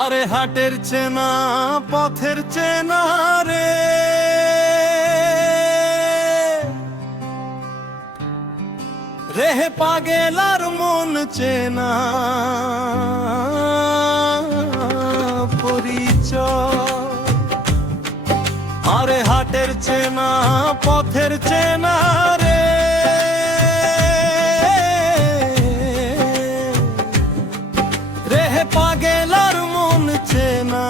আরে হাটের চেনা পথের চেনা রে, রেহে পাগেলার মন চেনা পরিচয়। আরে হাটের চেনা পথের চেনা রে, রেহে পাগেলার মন চেনা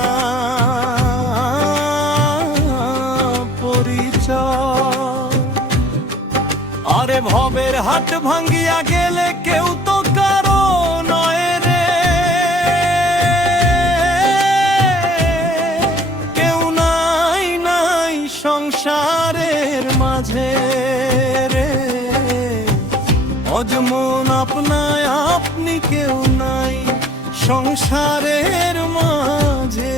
পরিচয়। আরে ভবের হাট ভাঙ্গিয়া গেলে কেউ তো কারো নয় রে, কেউ নাই নাই সংসারের মাঝে রে, অজমন আপনায় আপনি কেউ নাই সংসারের মাঝে।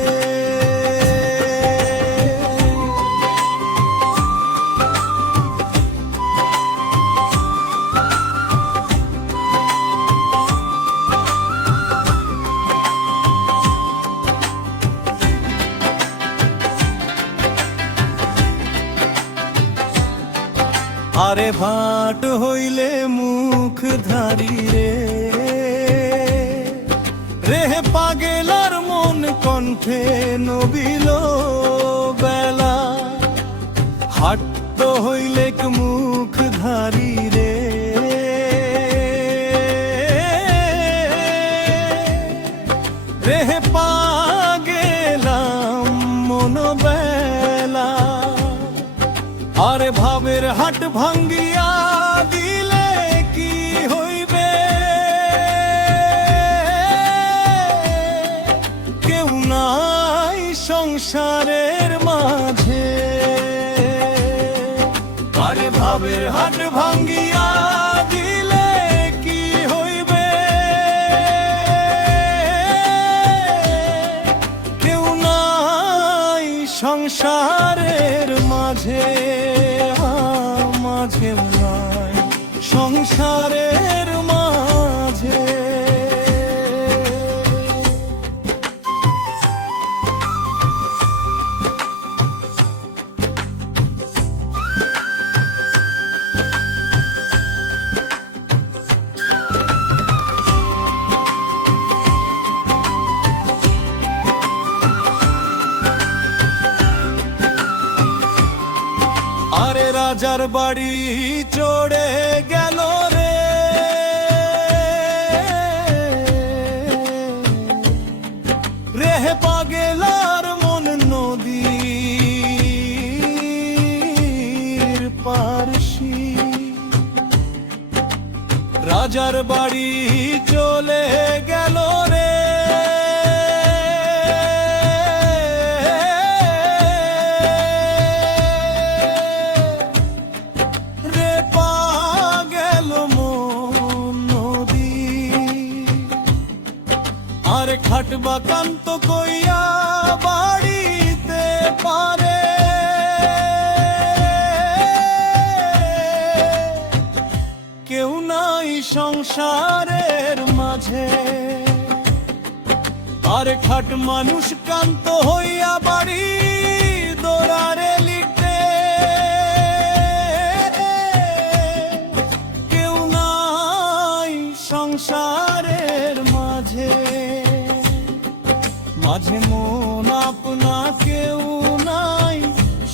আরে ভাট হইলে মুখ ধারি রে, রেহে পাগেলার মন কণ্ঠে নবিল বেলা। হাট তো হইলে মুখ ধারি রে, রেহে পাগেলাম মন বেলা। আরে ভাবের হাট ভাঙ্গিয়া দিলে কি হইবে, কেউ নাই সংসারের মাঝে। আরে ভাবের হাট ভাঙ্গিয়া দিলে কি হইবে, কেউ নাই সংসারের মাঝে, মাঝে নাই সংসারের মাঝে। আরে রাজার বাড়ি চড়ে গেল রে, রেহে পাগেলার মন নদীর পারশি। রাজার বাড়ি চলে গেল রে, আরে খাটবা কান্ত কইয়া বাড়িতে পারে, কেউ নাই সংসারের মাঝে। আরে খাট মানুষ কান্ত হইয়া বাড়ি দোরারে লিখতে, কেউ নাই সংসারের মাঝে। মাঝে মন আপনা কেউ